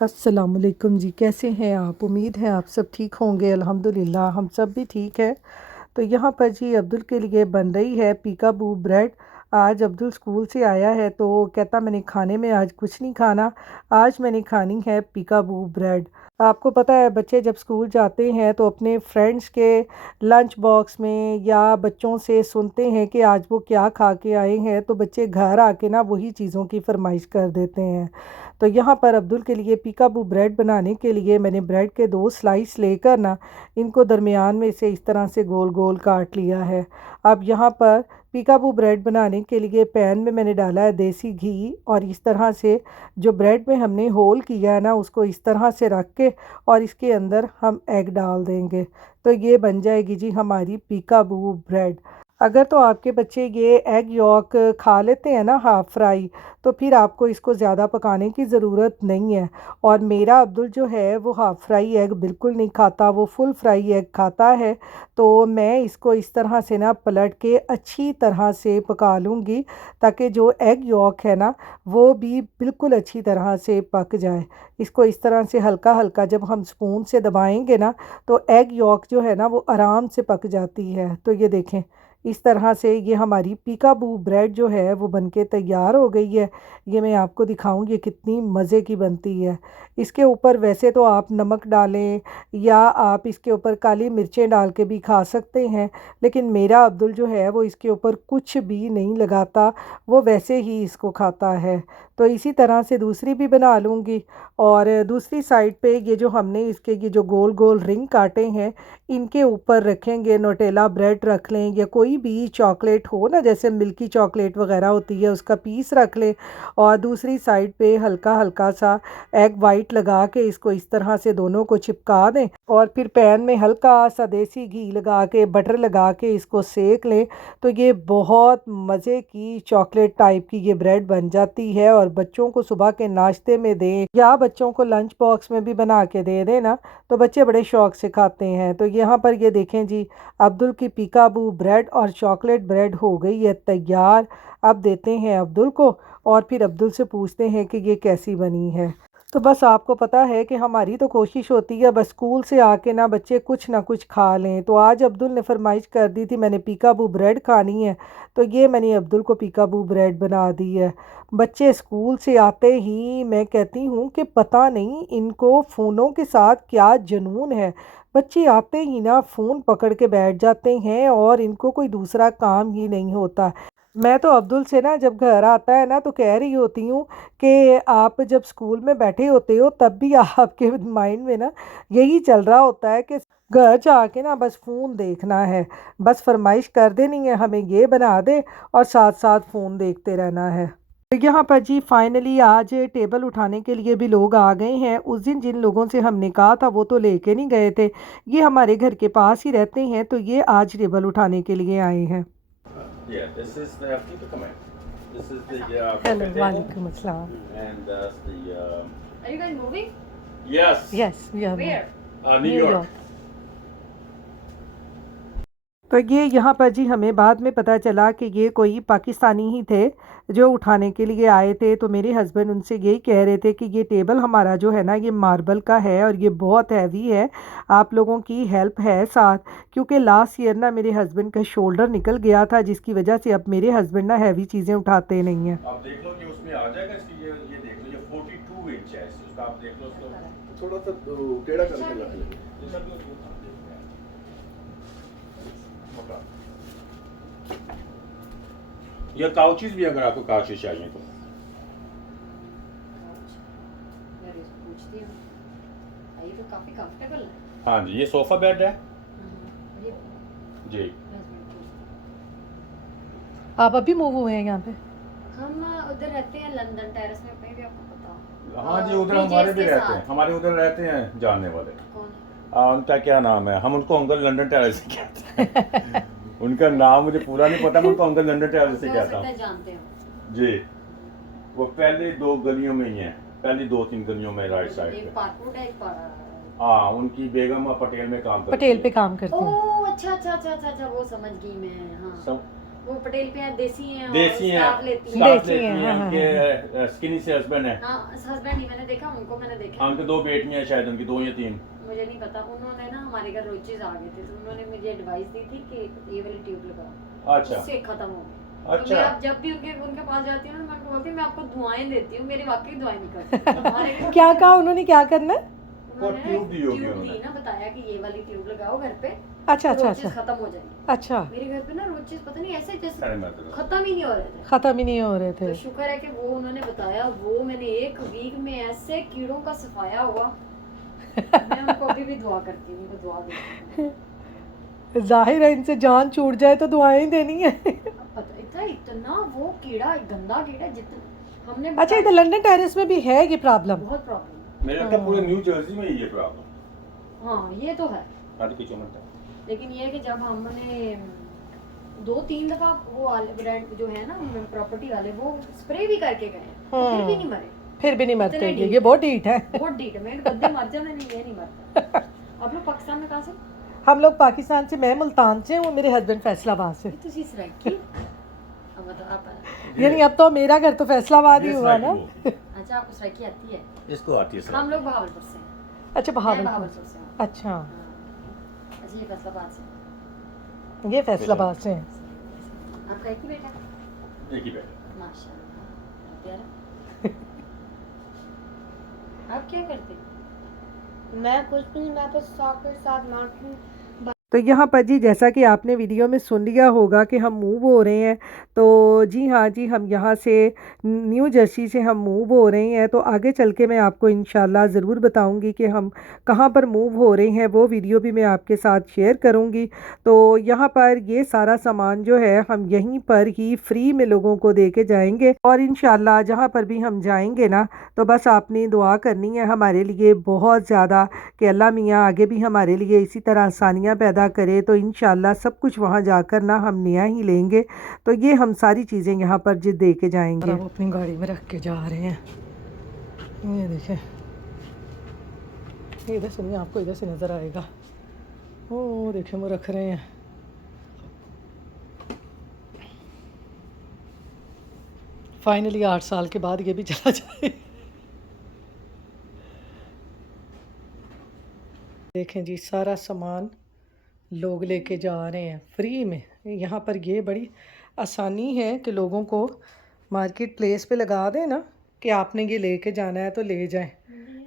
अस्सलामुअलैकुम जी, कैसे हैं आप? उम्मीद है आप सब ठीक होंगे। अल्हम्दुलिल्लाह हम सब भी ठीक है। तो यहाँ पर जी अब्दुल के लिए बन रही है पीकाबू ब्रेड। आज अब्दुल स्कूल से आया है तो कहता मैंने खाने में आज कुछ नहीं खाना, आज मैंने खानी है पीकाबू ब्रेड। आपको पता है बच्चे जब स्कूल जाते हैं तो अपने फ्रेंड्स के लंच बॉक्स में या बच्चों से सुनते हैं कि आज वो क्या खा के आए हैं, तो बच्चे घर आके ना वही चीज़ों की फरमाइश कर देते हैं। तो यहाँ पर अब्दुल के लिए पीकाबू ब्रेड बनाने के लिए मैंने ब्रेड के 2 स्लाइस लेकर ना इनको दरमियान में से इस तरह से गोल गोल काट लिया है। अब यहाँ पर पीकाबू ब्रेड बनाने के लिए पैन में मैंने डाला है देसी घी, और इस तरह से जो ब्रेड में हमने होल किया है ना उसको इस तरह से रख के और इसके अंदर हम एग डाल देंगे। तो ये बन जाएगी जी हमारी पीकाबू ब्रेड। अगर तो आपके बच्चे ये एग यॉक खा लेते हैं ना हाफ़ फ्राई, तो फिर आपको इसको ज़्यादा पकाने की ज़रूरत नहीं है। और मेरा अब्दुल जो है वो हाफ़ फ्राई एग बिल्कुल नहीं खाता, वो फुल फ्राई एग खाता है। तो मैं इसको इस तरह से ना पलट के अच्छी तरह से पका लूँगी ताकि जो एग यॉक है ना वो भी बिल्कुल अच्छी तरह से पक जाए। इसको इस तरह से हल्का हल्का जब हम स्पून से दबाएंगे ना तो एग यॉक जो है ना वो आराम से पक जाती है। तो ये देखें, इस तरह से ये हमारी पीकाबू ब्रेड जो है वो बनके तैयार हो गई है। ये मैं आपको दिखाऊं ये कितनी मज़े की बनती है। इसके ऊपर वैसे तो आप नमक डालें या आप इसके ऊपर काली मिर्चें डाल के भी खा सकते हैं, लेकिन मेरा अब्दुल जो है वो इसके ऊपर कुछ भी नहीं लगाता, वो वैसे ही इसको खाता है। तो इसी तरह से दूसरी भी बना लूँगी। और दूसरी साइड पे ये जो हमने इसके ये जो गोल गोल रिंग काटे हैं इनके ऊपर रखेंगे नोटेला ब्रेड रख लें या कोई भी चॉकलेट हो ना, जैसे मिल्की चॉकलेट वगैरह होती है उसका पीस रख लें। और दूसरी साइड पे हल्का हल्का सा एग वाइट लगा के इसको इस तरह से दोनों को चिपका दें और फिर पैन में हल्का सा देसी घी लगा के बटर लगा के इसको सेक लें। तो ये बहुत मज़े की चॉकलेट टाइप की ये ब्रेड बन जाती है। और बच्चों को सुबह के नाश्ते में दें या बच्चों को लंच बॉक्स में भी बना के दे दें ना, तो बच्चे बड़े शौक से खाते हैं। तो यहाँ पर ये देखें जी, अब्दुल की पीकाबू ब्रेड और चॉकलेट ब्रेड हो गई है तैयार। अब देते हैं अब्दुल को और फिर अब्दुल से पूछते हैं कि ये कैसी बनी है। तो बस आपको पता है कि हमारी तो कोशिश होती है बस स्कूल से आके ना बच्चे कुछ ना कुछ खा लें। तो आज अब्दुल ने फरमाइश कर दी थी मैंने पीकाबू ब्रेड खानी है, तो ये मैंने अब्दुल को पीकाबू ब्रेड बना दी है। बच्चे स्कूल से आते ही मैं कहती हूँ कि पता नहीं इनको फ़ोनों के साथ क्या जुनून है। बच्चे आते ही ना फ़ोन पकड़ के बैठ जाते हैं और इनको कोई दूसरा काम ही नहीं होता। मैं तो अब्दुल से ना जब घर आता है ना तो कह रही होती हूँ कि आप जब स्कूल में बैठे होते हो तब भी आपके माइंड में ना यही चल रहा होता है कि घर जाके ना बस फ़ोन देखना है, बस फरमाइश कर देनी है हमें ये बना दे और साथ साथ फ़ोन देखते रहना है। तो यहाँ पर जी फाइनली आज टेबल उठाने के लिए भी लोग आ गए हैं। उस दिन जिन लोगों से हमने कहा था वो तो लेके नहीं गए थे, ये हमारे घर के पास ही रहते हैं, तो ये आज टेबल उठाने के लिए आए हैं। Yeah, this is the people come in. This is the hello, buffet table, वालेकुम अस्सलाम। and that's the Are you guys moving? yes, yes we are Where? New York. New York. तो ये यहाँ पर जी हमें बाद में पता चला कि ये कोई पाकिस्तानी ही थे जो उठाने के लिए आए थे। तो मेरे हस्बैंड उनसे यही कह रहे थे कि ये टेबल हमारा जो है ना ये मार्बल का है और ये बहुत हैवी है, आप लोगों की हेल्प है साथ। क्योंकि लास्ट ईयर ना मेरे हस्बैंड का शोल्डर निकल गया था जिसकी वजह से अब मेरे हस्बैंड ना हैवी चीज़ें उठाते नहीं हैं। आप देख लो कि उसमें आ जाएगा इसकी ये देख लो ये 42 इंच है उसका आप देख लो उसको थोड़ा सा टेढ़ा करके रख लेंगे। जैसा भी उसको हम देखते हैं मोटा ये काउचेस भी अगर आपको काउचेस चाहिए तो Where is पूछती हूँ। ये तो काफी कंफर्टेबल है। हाँ जी ये सोफा बेड है ये जी। आप अभी मूव हुए हैं यहाँ पे? हम उधर रहते हैं लंदन टेरेस में, कहीं भी आपको पता हो? हाँ जी उधर PJs हमारे भी के रहते हैं, साथ। हमारे उधर रहते हैं जानने वाले। कौन है? उनका क्या नाम है, हम उनको अंकल लंदन टेरेस से कहते हैं। उनका नाम मुझे पूरा नहीं पता, मैं उनको अंकल लंदन टेरेस से हो कहता सकता हूँ है जानते हो। जी। वो पहले 2 गलियों में ही है, पहली 2-3 गलियों में राइट साइड एक पे। पार्कवुड है, एक हाँ उनकी बेगम पटेल में काम करती पटेल है। पे काम करते हैं। ओह अच्छा अच्छा अच्छा अच्छा अच्छा, वो समझ गई मैं। हाँ सब वो पटेल पे हैं, देसी हैं, देसी हैं, स्टाफ लेती हैं। स्टाफ देसी लेती हैं, हैं, हाँ, उनके स्किनी से हस्बैंड है। हाँ हस्बैंड ही मैंने देखा, उनको मैंने देखा। उनके 2 बेटियां हैं शायद, उनकी 2 या 3। मुझे नहीं पता, उन्होंने ना हमारे घर रोचेज आ गए थे तो उन्होंने मुझे एडवाइस दी थी कि ये वाली ट्यूब लगाओ, अच्छा उससे खत्म हो गए। अच्छा। तो मैं अब जब भी उनके पास जाती हूँ ना, मैं उनको बोलती हूँ मैं आपको दुआएं देती हूँ, मेरी वाकई दुआएं नहीं करती। हमारे घर क्या कहा उन्होंने, क्या करना है? उन्होंने ट्यूब दी होगी ट्यूब उन्होंने। दी ना, बताया कि ये वाली ट्यूब लगाओ घर पे, अच्छा अच्छा रोचेज अच्छा खत्म हो जाएंगे। अच्छा, मेरे घर पे ना रोचेज पता नहीं ऐसे जैसे साढ़े 9 खत्म ही नहीं हो रहे थे। ख़त्म ही नहीं हो रहे थे। तो शुक्र है कि वो उन्होंने बताया, वो मैंने 1 वीक में ऐसे कीड़ों का सफाया हुआ। मैं उनको अभी भी दुआ करती हूँ, उनको दुआ देती हूँ। जाहिर है इनसे जान छूट जाए तो दुआएं ही देनी है। पता इतना वो कीड़ा, गंदा कीड़ा, जितना हमने अच्छा, इधर लंदन टेरेस में भी है ये प्रॉब्लम? बहुत प्रॉब्लम। मेरे लगता है पूरे न्यू जर्सी में ही ये प्रॉब्लम। हाँ ये तो है, आगे पीछे मत जाओ। लेकिन ये है कि जब हमने 2-3 दफा वो वाले ब्रांड जो है ना प्रॉपर्टी वाले, वो स्प्रे भी करके गए हैं, तो फिर भी नहीं मरे। फिर भी नहीं मरते, इतने ये बहुत डीट है। बहुत डीट है, मैं बंदे मर जाए, मैंने ये नहीं मरता। आप लोग पाकिस्तान में कहाँ से? हम लोग पाकिस्तान से, मैं मुल्तान से हूँ, मेरे हस्बैंड फैसलाबाद से। ये तुसी सराइकी अब मतलब आप यानी अब तो मेरा घर तो फैसलाबाद ही ये हुआ ना। सराइकी वो। अच्छा आपको सराइकी आती है? इसको आती है हम सराइकी। लोग बहावलपुर से हैं। अच्छा, मैं बहावलपुर। बहावलपुर से हूँ। अच्छा, हाँ। अच्छा ये फैसलाबाद से। ये फैसलाबाद से हैं। आपका एक ही बेटा? एक ही बैठे। माशाल्लाह प्यारा। आप क्या करते? मैं कुछ भी नहीं, मैं बस सॉकर साथ मार्किंग। तो यहाँ पर जी, जैसा कि आपने वीडियो में सुन लिया होगा कि हम मूव हो रहे हैं, तो जी हाँ जी, हम यहाँ से न्यू जर्सी से हम मूव हो रहे हैं। तो आगे चल के मैं आपको इंशाल्लाह ज़रूर बताऊंगी कि हम कहाँ पर मूव हो रहे हैं, वो वीडियो भी मैं आपके साथ शेयर करूंगी। तो यहाँ पर ये सारा सामान जो है हम यहीं पर ही फ्री में लोगों को दे के जाएंगे। और इंशाल्लाह जहाँ पर भी हम जाएंगे ना, तो बस आपने दुआ करनी है हमारे लिए बहुत ज़्यादा कि अल्लाह मियाँ आगे भी हमारे लिए इसी तरह आसानियाँ पैदा करे। तो इंशाल्लाह सब कुछ वहाँ जाकर ना हम नया ही लेंगे। तो ये हम सारी चीज़ें यहाँ पर जिद दे के जाएंगे। वो अपनी गाड़ी में रख के जा रहे हैं। ये देखें, ये इधर सुनिए, आपको इधर से नज़र आएगा। ओ देखें, वो रख रहे हैं। फाइनली 8 साल के बाद ये भी चला जाए। देखें जी, सारा सामान लोग लेके जा रहे हैं फ्री में। यहाँ पर ये बड़ी आसानी है कि लोगों को मार्केट प्लेस पे लगा दें ना कि आपने ये लेके जाना है तो ले जाएं।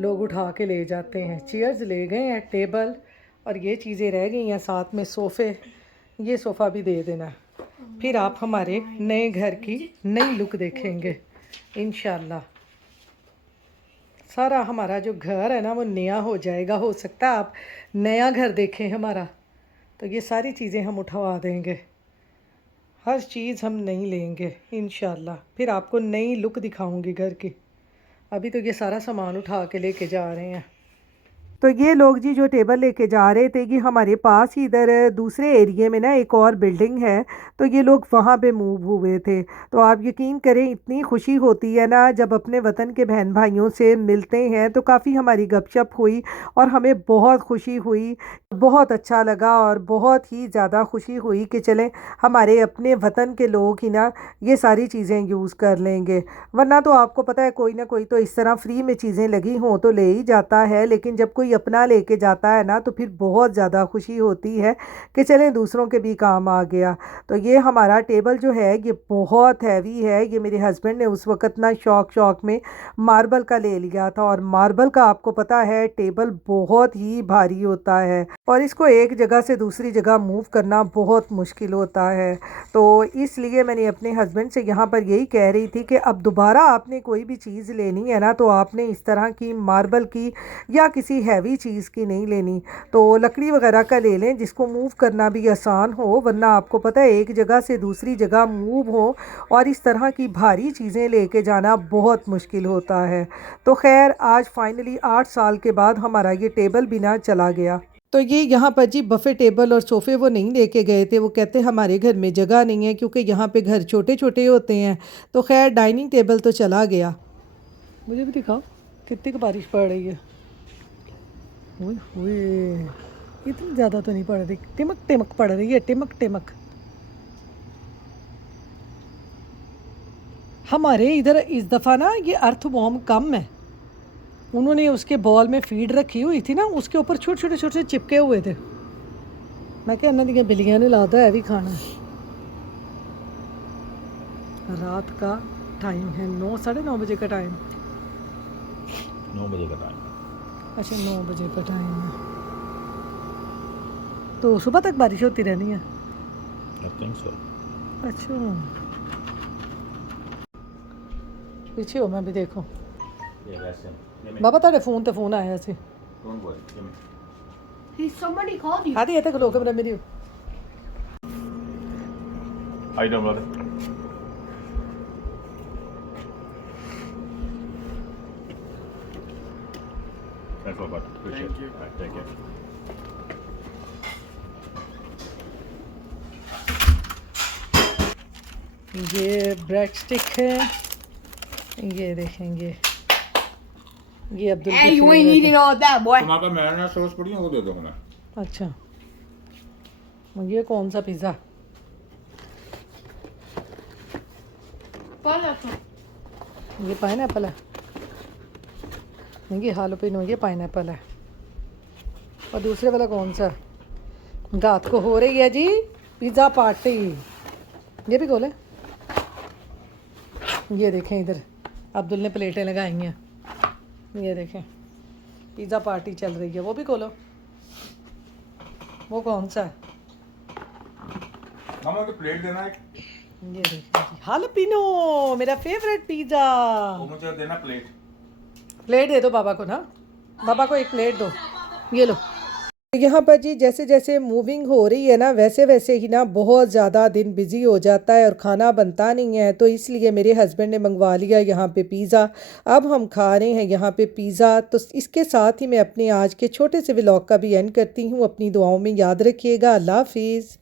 लोग उठा के ले जाते हैं। चेयर्स ले गए हैं, टेबल, और ये चीज़ें रह गई हैं, साथ में सोफ़े। ये सोफ़ा भी दे देना, फिर आप हमारे नए घर की नई लुक देखेंगे इंशाल्लाह। सारा हमारा जो घर है ना वो नया हो जाएगा। हो सकता है आप नया घर देखें हमारा। तो ये सारी चीज़ें हम उठवा देंगे, हर चीज़ हम नई लेंगे इंशाल्लाह। फिर आपको नई लुक दिखाऊंगी घर की। अभी तो ये सारा सामान उठा के लेके जा रहे हैं। तो ये लोग जी जो टेबल लेके जा रहे थे, कि हमारे पास ही इधर दूसरे एरिए में ना एक और बिल्डिंग है, तो ये लोग वहाँ पे मूव हुए थे। तो आप यकीन करें, इतनी खुशी होती है ना जब अपने वतन के बहन भाइयों से मिलते हैं। तो काफ़ी हमारी गपशप हुई और हमें बहुत खुशी हुई, बहुत अच्छा लगा और बहुत ही ज़्यादा खुशी हुई कि चलें हमारे अपने वतन के लोग ही ना ये सारी चीज़ें यूज़ कर लेंगे। वरना तो आपको पता है कोई ना कोई तो इस तरह फ्री में चीज़ें लगी हों तो ले ही जाता है, लेकिन जब कोई अपना लेके जाता है ना तो फिर बहुत ज़्यादा खुशी होती है कि चलें दूसरों के भी काम आ गया। तो ये हमारा टेबल जो है ये बहुत हैवी है। ये मेरे हस्बैंड ने उस वक़्त ना शौक में मार्बल का ले लिया था, और मार्बल का आपको पता है टेबल बहुत ही भारी होता है और इसको एक जगह से दूसरी जगह मूव करना बहुत मुश्किल होता है। तो इसलिए मैंने अपने हस्बैंड से यहाँ पर यही कह रही थी कि अब दोबारा आपने कोई भी चीज़ लेनी है ना तो आपने इस तरह की मार्बल की या किसी हैवी चीज़ की नहीं लेनी, तो लकड़ी वगैरह का ले लें जिसको मूव करना भी आसान हो। वरना आपको पता है एक जगह से दूसरी जगह मूव हो और इस तरह की भारी चीज़ें लेके जाना बहुत मुश्किल होता है। तो खैर आज फाइनली 8 साल के बाद हमारा ये टेबल भी ना चला गया। तो ये यहाँ पर जी बफ़े टेबल और सोफ़े वो नहीं लेके गए थे। वो कहते हमारे घर में जगह नहीं है क्योंकि यहाँ पे घर छोटे छोटे होते हैं। तो खैर डाइनिंग टेबल तो चला गया। मुझे भी दिखाओ कितनी बारिश पड़ रही है। ओए इतनी ज़्यादा तो नहीं पड़ रही, टिमक टिमक पड़ रही है, टिमक टिमक। हमारे इधर इस दफ़ा ना ये अर्थवॉर्म कम है, उन्होंने उसके बॉल में फीड रखी हुई थी ना, उसके ऊपर छोटे छोटे छोटे चिपके हुए थे। मैं क्या इन्हों दी बिल्लियां ने लाता है भी खाना। रात का टाइम है 9 साढ़े 9 बजे का टाइम। 9 बजे का टाइम। अच्छा 9 बजे का टाइम है, तो सुबह तक बारिश होती रहनी है। I think so. अच्छा पीछे हो, मैं भी देखो ये वैसे बाबा तेरे फोन ते फोन आया सी। Don't worry. somebody called you. आदि इत्थे खलो के मेरा मेरी I don't brother. Thanks a lot, bud. Appreciate it. All right, take care. ये ब्रेड स्टिक है, ये देखेंगे, ये अब्दुल Hey, की you ain't favorite eating all that, boy. तुम्हारा मैरिनेट सॉस पड़ी है वो दे दो मुझे। है। अच्छा ये कौन सा पिज़्ज़ा? ये पाइनएप्पल है, ये हालोपिनो, ये पाइनएप्पल है। और दूसरे वाला कौन सा? रात को हो रही है जी पिज़्ज़ा पार्टी, ये भी खोले। ये देखें इधर अब्दुल ने प्लेटें लगाई हैं, ये देखें पिज़्ज़ा पार्टी चल रही है, वो भी खोलो। वो कौन सा है? मामा को प्लेट देना एक। ये देखें जी हालोपिनो, मेरा फेवरेट पिज़्ज़ा। वो मुझे देना प्लेट। प्लेट दे दो बाबा को ना, बाबा को एक प्लेट दो, ये लो। यहाँ पर जी जैसे जैसे मूविंग हो रही है ना, वैसे वैसे ही ना बहुत ज़्यादा दिन बिज़ी हो जाता है और खाना बनता नहीं है, तो इसलिए मेरे हस्बैंड ने मंगवा लिया यहाँ पे पिज़्ज़ा। अब हम खा रहे हैं यहाँ पे पिज़्ज़ा। तो इसके साथ ही मैं अपने आज के छोटे से व्लॉग का भी एंड करती हूँ। अपनी दुआओं में याद रखिएगा। अल्लाह हाफिज़।